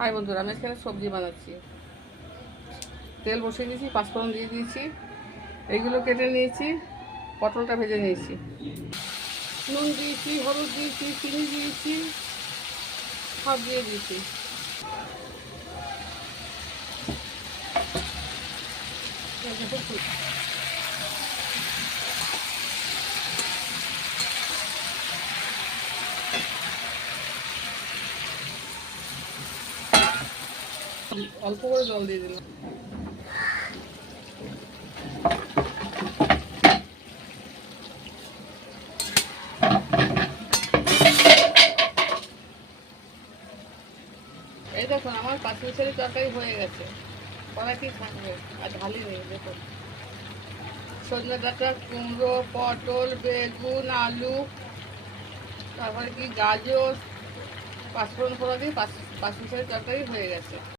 High বন্ধুরা, আমি এখানে সবজি বানাচ্ছি। তেল বসিয়ে দিয়েছি, পাঁচফোড়ন দিয়ে দিয়েছি, এইগুলো কেটে নিয়েছি, পটলটা ভেজে নিয়েছি, নুন দিয়েছি, হলুদ দিয়েছি, চিনি দিয়েছি, সব দিয়ে দিয়েছি। অল্প করে জল দিয়ে দিলাম। এই দেখুন, আমার পাঁচমিশালি তরকারি হয়ে গেছে। কড়াইতেই থাকবে, আর ঢালি নেই। দেখুন, সজনে ডাঁটা, কুমড়ো, পটল, বেগুন, আলু, তারপরে কি গাজর, পাঁচফোড়ন ফোড়া দিয়ে পাঁচমিশালি তরকারি হয়ে গেছে।